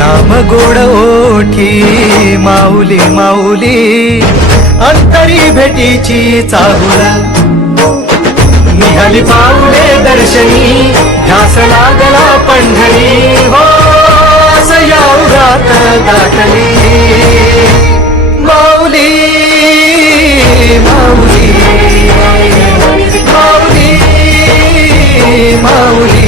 नाम गोड ओठी माऊली माऊली. अंतरी भेटीची चाहुला. निघाली पाऊले दर्शनी ध्यास लागला पंढरी. हो असं या उरात गाठली. माऊली माऊली. माऊली माऊली.